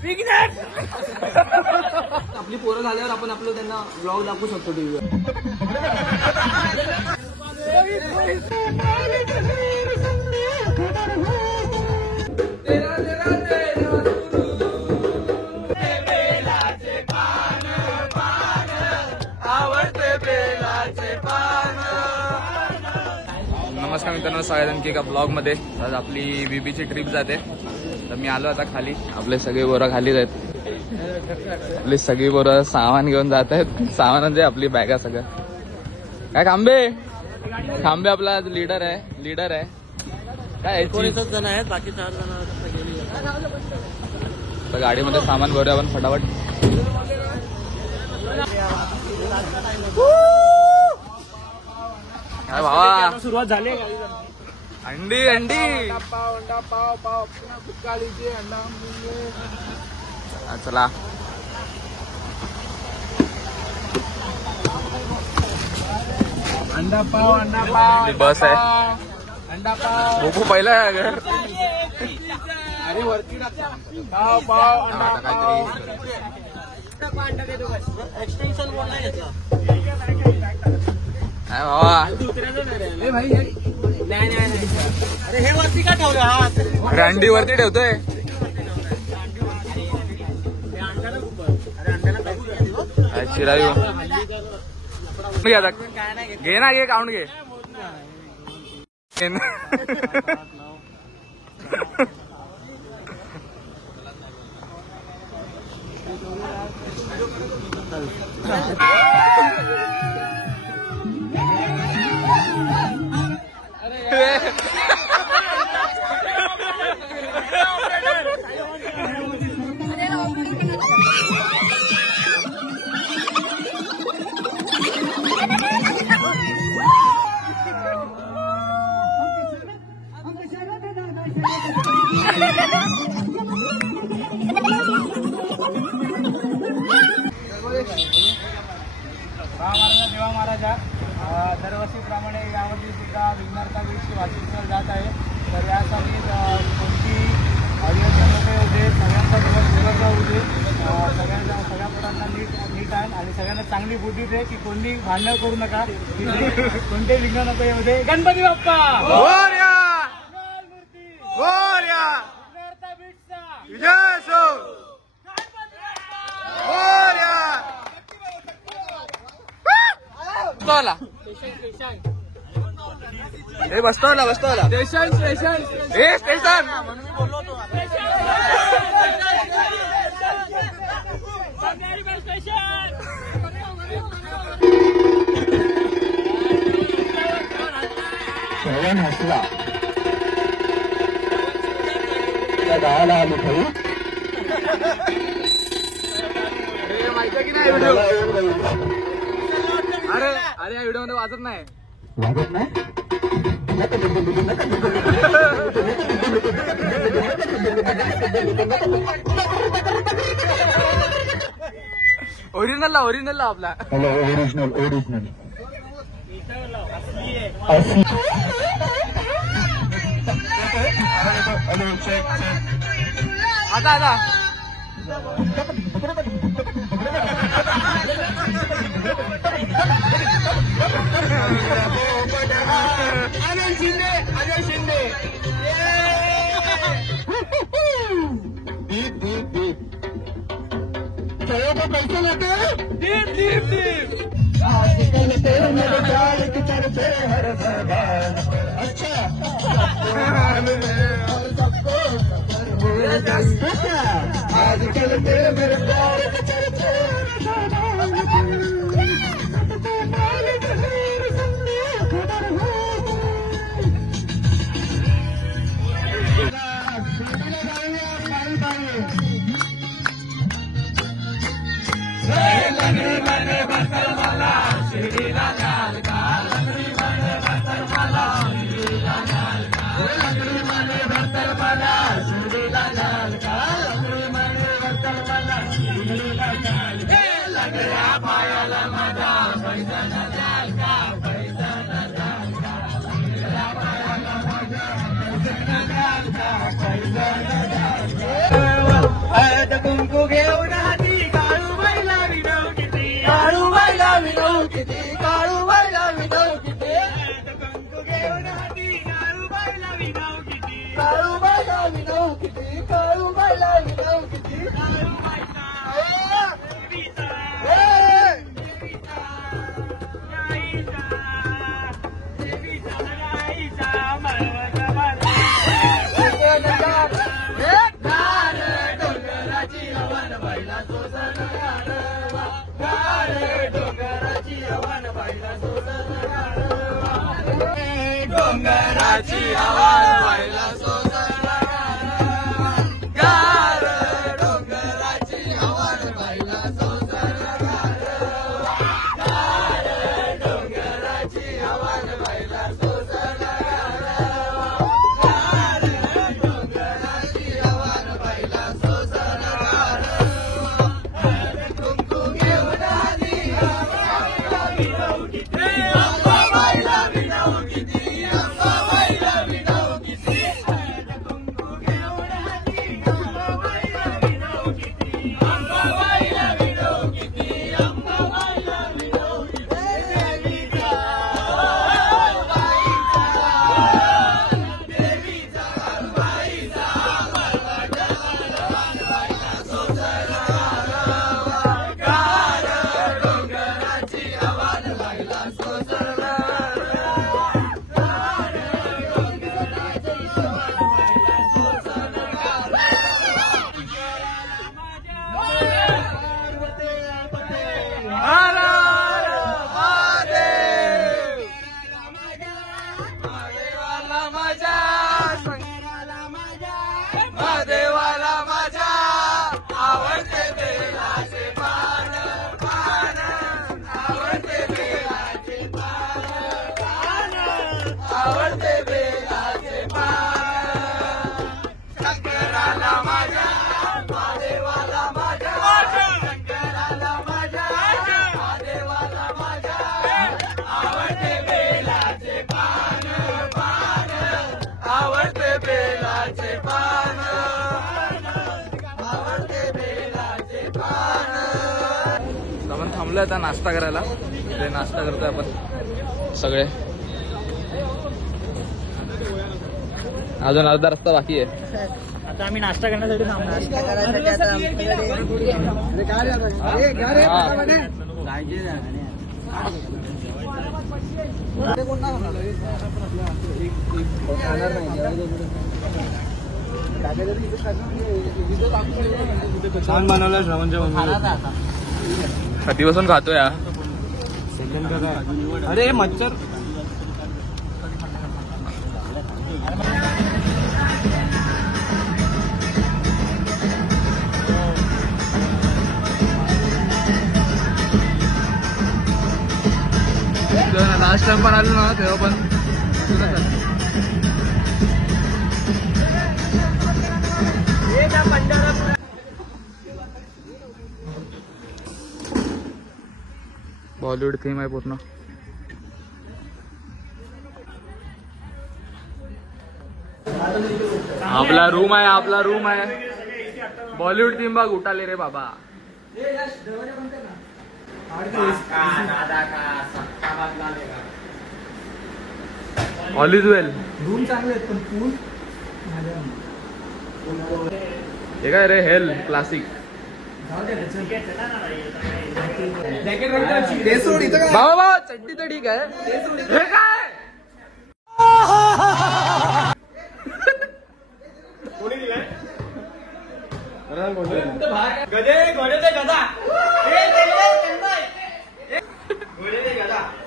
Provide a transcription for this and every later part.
आपली पोरं झाल्यावर आपण आपलं त्यांना ब्लॉग दाखवू शकतो टीव्हीवर. नमस्कार मित्रांनो, स्वागत एका ब्लॉग मध्ये. आज आपली बीबीची ट्रिप जाते. तर मी आलो आता खाली. आपले सगळे बोरं खालीच आहेत. आपली सगळी बोरं सामान घेऊन जात आहेत. सामान म्हणजे आपली बॅगा सगळं. काय खांबे आपला लीडर आहे. काय 19 जण आहेत, बाकी 4 जण गेली. तर गाडीमध्ये सामान भरूया आपण फटाफट. काय भावा, सुरुवात झाली. अंडी चला. अंडा पाव बस आहे. अंडा पाव भोपू पहिला आहे घर. अरे वरती पाव अंडा पाव. एक्सटेन्शन काय भावा, नाही. अरे हे वरती का ठेवलं? हा अंडी वरती ठेवतोय. चिरायू घे ना, घे काउंट घे. देवा महाराजा दरवर्षीप्रमाणे यावर्षी सुद्धा विघ्नहर्ता वीरची वार्षिक सहल जात आहे. तर यासाठी कोणती अडचण होते, सगळ्यांचा दिवस दिवस होते. सगळ्या पोरांना नीट आहे आणि सगळ्यांना चांगली बुद्धी दे की कोणी भांडण करू नका. कोणते विघ्न नको येऊ. गणपती बाप्पा मोरया. विघ्नहर्ता वीरचा विजय असो. मोरया. बसतोला स्टेशन श्रवण हसला त्या गावाला आलो भाऊ. माहिती की नाही व्हिडिओ? अरे या व्हिडिओ मध्ये वाजत नाही. ओरिजिनल ला आपला. ओरिजिनल आता अजय शिंदे पैसे लेते आजकल तेरे मेरे प्यार के चलते डोंगराची आवाज व्हायला गार डोंगराची आवाज व्हायला गार डोंगराची आवाज व्हायला गार डोंगराची आवाज व्हायला कुंकू घेऊन आली विनव किती अंबाबाईला विनव किती अंबाबाईला विनव किती कुंकू घेऊन आली अंबाबाईला विनव किती अंबाबाईला विनव किती अंबाबाईला विनव किती देवीचा देवीचा बाईचा गार डोंगराची आवाज व्हायला देवाला माझ्या आवडते बेलाचे पान पान आवडते बेलाचे पान पान आवडते बेलाचे पान शंकराला माझ्या महादेवाला माझ्या शंकराला माझ्या महादेवाला माझ्या आवडते बेलाचे पान पान आवडते बेलाचे पान आवडते बेलाचे पान. आपण थांबलोय आता नाश्ता करायला. ते नाश्ता करतोय आपण सगळे. अजून अर्धा रस्ता बाकी आहे. आता आम्ही नाश्ता करण्यासाठी थांबलो. छान बनवला श्रवणच्या मम्मी. कधीपासून खातोय हा. अरे मच्छर. लास्ट टाइम पण आलो ना तेव्हा पण बॉलिवूड थीम आहे पूर्ण. आपला रूम आहे आपला रूम आहे. बॉलिवूड थीम बघ. उठाले रे बाबा. All is well. रूम चांगले आहेत पण पूल हे काय रे हेल क्लासिक. बाबा बाबा चड्डी तर ठीक आहे. हे काय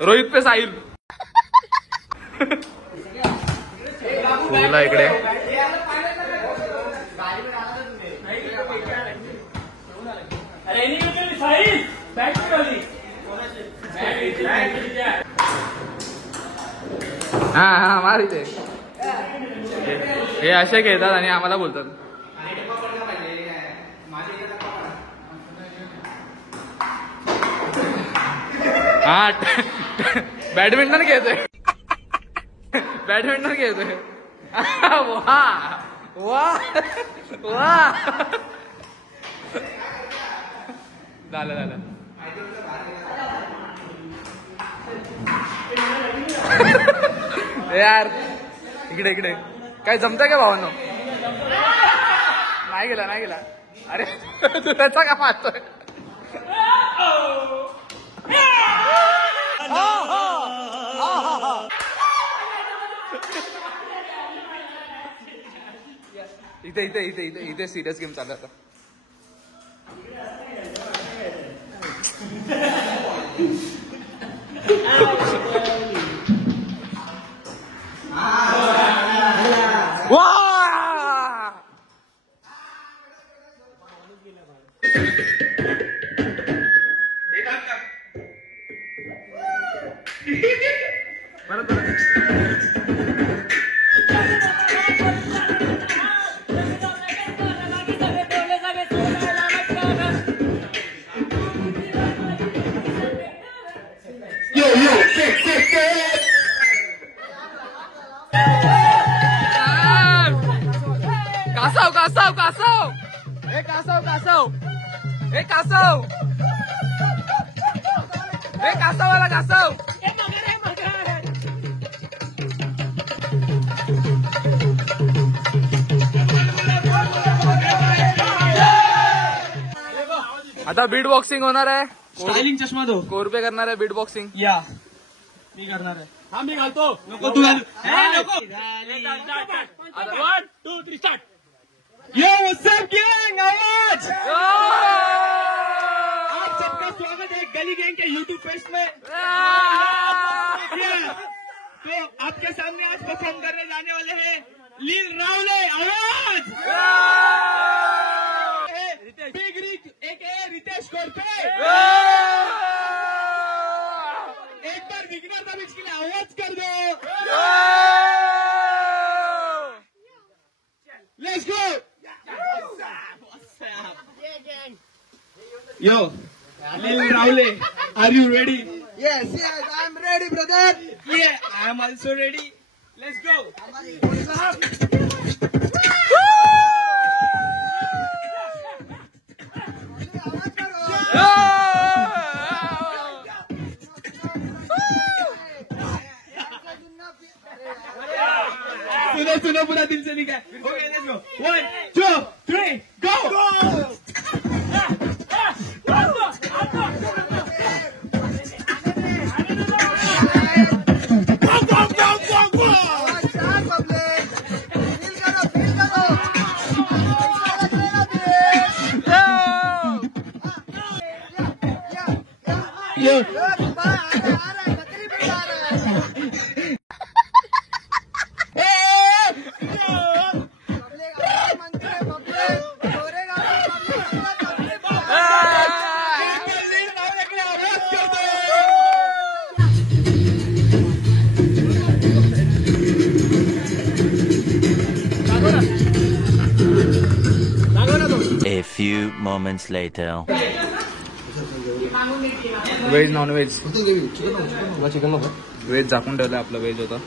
रोहित पे साहिल. बोला इकडे हा हा मार इथे. हे असे खेळतात आणि आम्हाला बोलतात. हा बॅडमिंटन खेळतोय. बॅडमिंटन खेळतोय. वा वा वा. झालं झालं. यार इकडे इकडे काय जमतंय का भावांनो. नाही गेला नाही गेला. अरे तू त्याचा का मारतोय. इथे इथे इथे इथे इथे सिरियस गेम चालू आता. Ah! कासव कासव कासव हे कासव कासव हे कासव हे कासवाला कासव आता बीट बॉक्सिंग होणार आहे. स्टायलिंग चष्मा दो. कोरबे करणार आहे बीट बॉक्सिंग. या मी करणार आहे. हा मी घालतो. नको तू घाल. नको. 1 2 3 start. Yo what's up gang आवाज. आप सबका स्वागत है गली गैंग के यूट्यूब पेज में. तो आपके सामने आज परफॉर्म करने जाने वाले हैं लील रावले. आवाज. बिग रिक एक रितेश कोरपे. एक बार विघ्नर दाविज के लिए आवाज कर दो. Let's go. Yo, Lil Raule, are you ready? Yes, I'm ready, brother. Yeah, I am also ready. Let's go. सुनो पूरा दिल से निकाल. Okay, let's go. 1 2 3 go. A few moments later. Veg non veg veg झाकून ठेवलं आपलं veg होतं.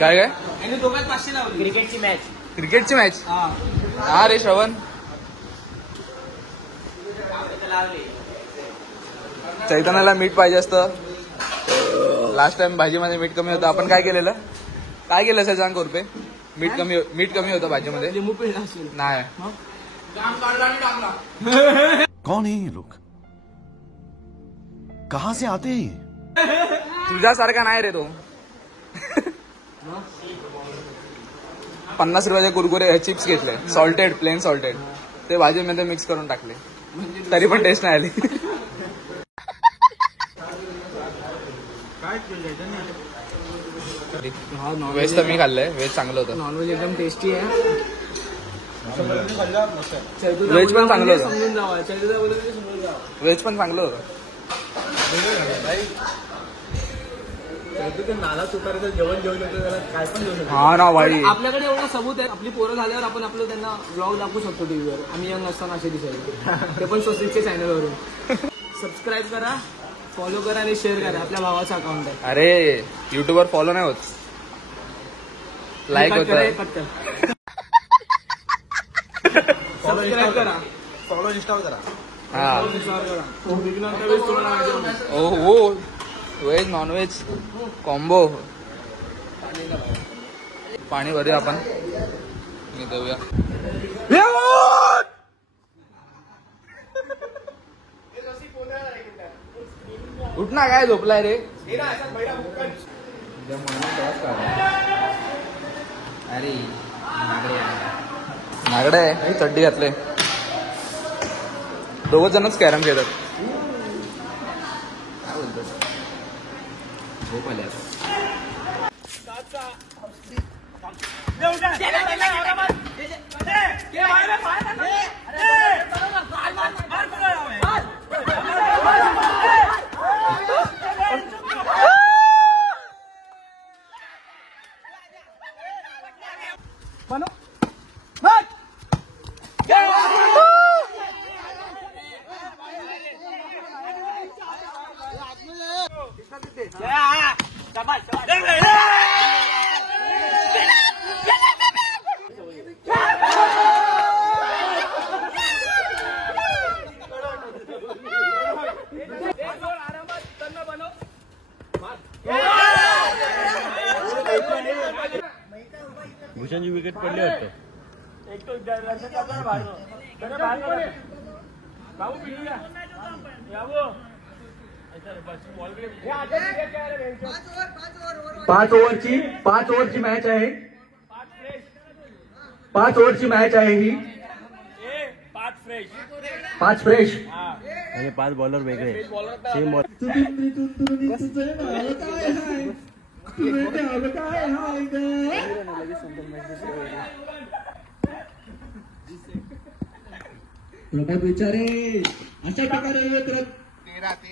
काय काय क्रिकेटची मॅच. हा रे श्रवण चैतन्याला मीठ पाहिजे असतं. लास्ट टाइम भाजीमध्ये मीठ कमी होतं. आपण काय केलेलं सांग कोरपे. मीठ कमी होतं भाजीमध्ये. नाही कौन है ये लोग? कहां से आते हैं? तुझ्यासारखा नाही रे तो. 50 रुपयाचे कुरकुरे चिप्स घेतले सॉल्टेड प्लेन सॉल्टेड. ते भाजीमध्ये मिक्स करून टाकले तरी पण टेस्ट नाही आली. व्हेज तर मी खाल्लंय. व्हेज चांगलं होतं. नॉनव्हेज एकदम टेस्टी आहे. व्हेज पण चांगलं होतं. समजून जावा. व्हेज पण चांगलं होतं. नाला सुपारीचं जेवण घेऊन येतो त्याला काय पण घेऊन येतो. हा ना भाई. आपल्याकडे एवढा सबूत आहे. आपली पोरं झाल्यावर आपण आपलं त्यांना ब्लॉग दाखवू शकतो टीव्हीवर. आम्ही यंग असताना असे दिसायचे. ते पण स्वस्तिकच्या चॅनलवरून. सबस्क्राईब करा, फॉलो करा आणि शेअर करा. आपल्या भावाचं अकाउंट आहे. अरे युट्यूबवर फॉलो नाही होत. लाईक होत. सबस्क्राईब करा. फॉलो इंस्टॉल करा. हा ओ हो व्हेज नॉन व्हेज कॉम्बो. पाणी भरूया आपण. मी देऊया. उठ ना. काय झोपलाय रे. अरे नागडे आहे. चड्डी घातले. दोघं जणच कॅरम खेळतात. झोप आली आता. भूषणची विकेट पडली वाटतं. पाच ओव्हरची मॅच आहे. 5 ओव्हरची मॅच आहे ही. 5 फ्रेश म्हणजे 5 बॉलर वेगळे सेम बॉल. प्रभात विचारे अशा प्रकारे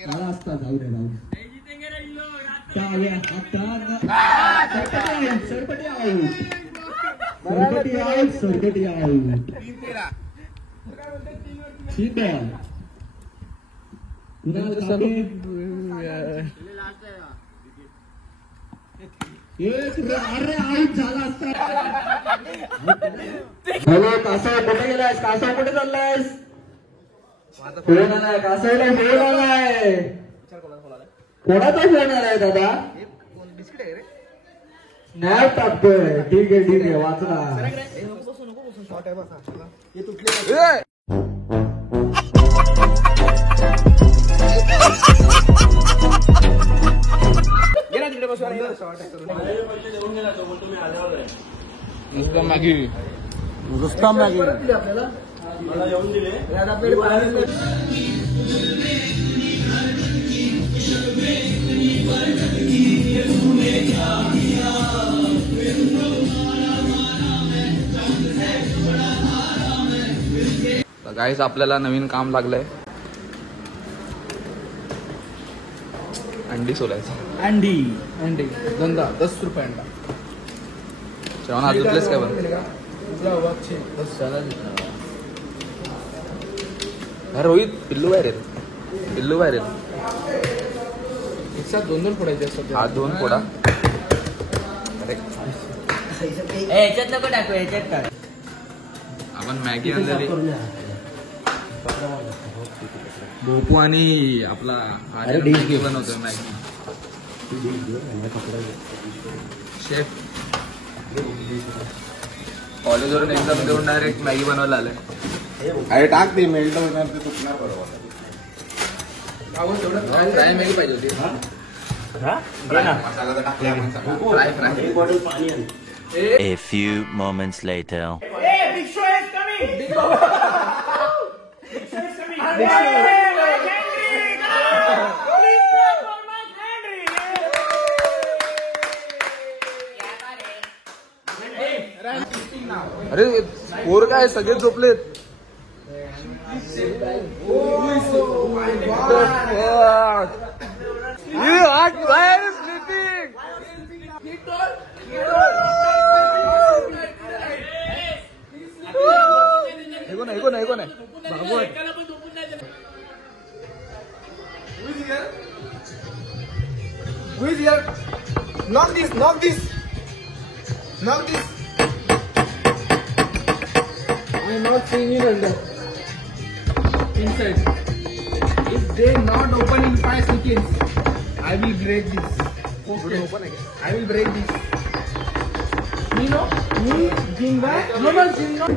मला असता. जाऊ दे सरपटी आऊट. ठीक आहे. अरे आऊट झाला असता. हॅलो कासाव कुठे गेलायस? कासाव कुठे चाललायस? फोन आलाय कासावला. फोन आलाय. कोणाचा फोन आलाय दादा? स्नॅप टाकतोय. ठीक आहे वाचला. रुस्तम मॅगी आपल्याला येऊन दिले. गाईस आपल्याला नवीन काम लागलंय. अंडी सोलायचं. अंडी धंदा 10 रुपये अंडा. जेवण हात धुतलेस काय? पण रोहित पिल्लू बाहेर येत. एक साथ 2 फोडायचे असतात. हात 2 फोडा. याच्यात नको टाकू, याच्यात टाक. आपण मॅगी आणलेली. बोपू आणि आपला मॅगी बनवतोय. मॅगी शेफ कॉलेजवरून एक्झाम देऊन डायरेक्ट मॅगी बनवायला आलाय. अरे टाक ते मेल्ट होणार, ते तुटणार बरोबर. फ्राय मॅगी पाहिजे होती. मसाला तर टाकला fry. A few moments later. अरे पोर काय सगळे झोपलेत. कोण आहे? Who is here? Knock this. I'm not seeing it under. Inside. If they not open in 5 seconds, I will break this. Okay. I will break this. Jinga. No, Jinga.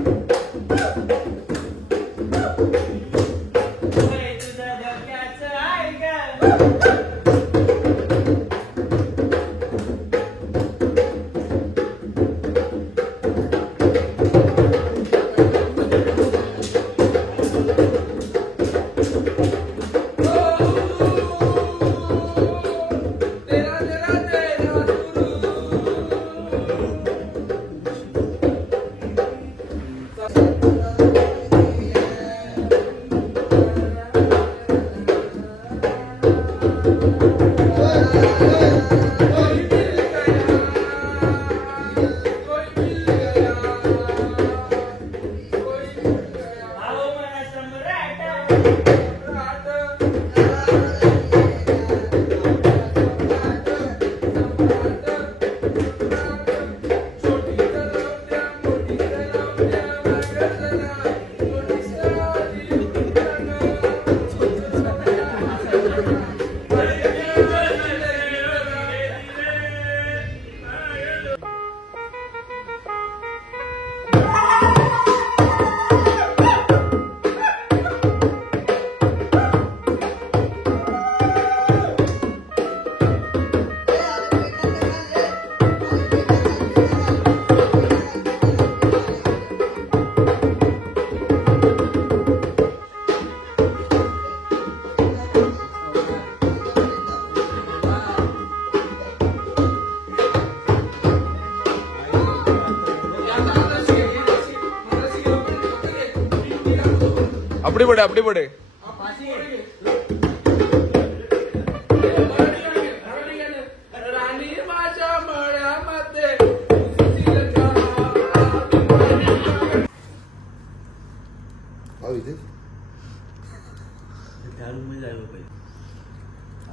अपडी पडे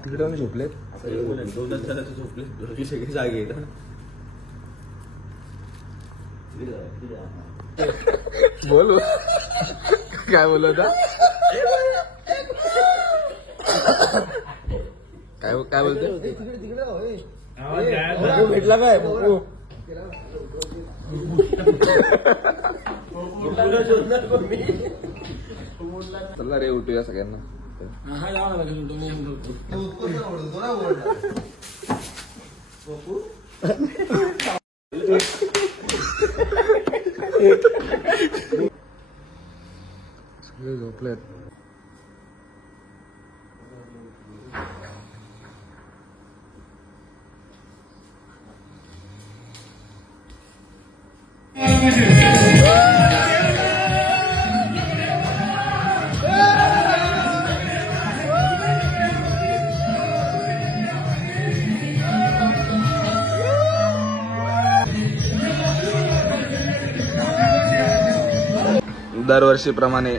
तिकडे आम्ही झोपलेत झोपले सगळे जागे बोल काय बोलत होता काय बोलते भेटला काय चला रे उठूया सगळ्यांना सगळे झोपलेत दरवर्षीप्रमाणे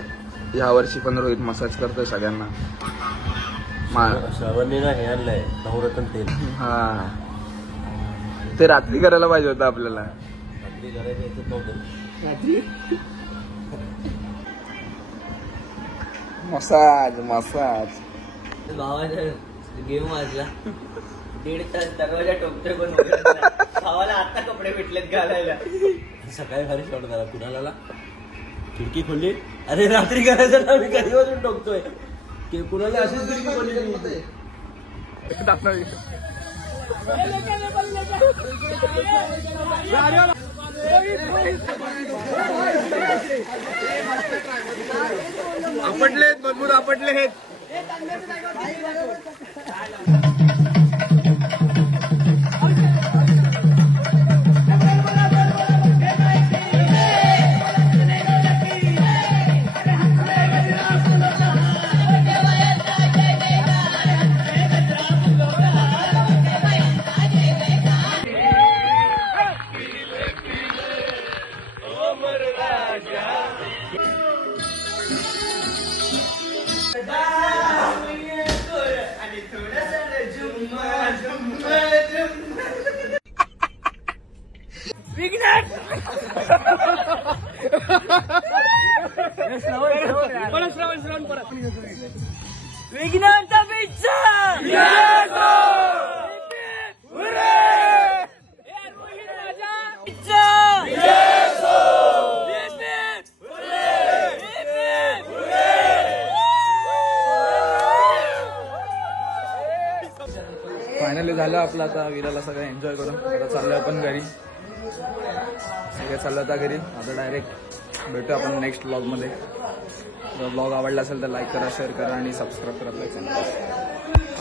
या वर्षी पण रोहित मसाज करतोय सगळ्यांना. श्रावणने ना हे आणलंय नवरत्न तेल. हा ते रात्री करायला पाहिजे होतं आपल्याला. रात्री करायचं येतच नव्हतं. मसाज मसाज भावाचा गेम वाजला 1.5 तास दरवाजा टोकतोय पण भावाला आता कपडे भेटलेत घालायला. सकाळी भारी शॉट झाला कुणाला. खिडकी खोलली अरे रात्री करायचं ना मी कधी वाजून टोकतोय की कुणाला अशीच खिडकी खोलली. आपटलेत मजबूत आपटले आहेत. विघ्नांचा पिझ्झा फायनली झालं आपलं. आता विराला सगळं एन्जॉय करून आता चाललोय आपण घरी. सगळे चाललं आता घरी. आता डायरेक्ट भेटू आपण नेक्स्ट ब्लॉगमध्ये. जर ब्लॉग आवडला असेल तर लाईक करा, शेअर करा आणि सबस्क्राईब करा आपल्या चॅनल.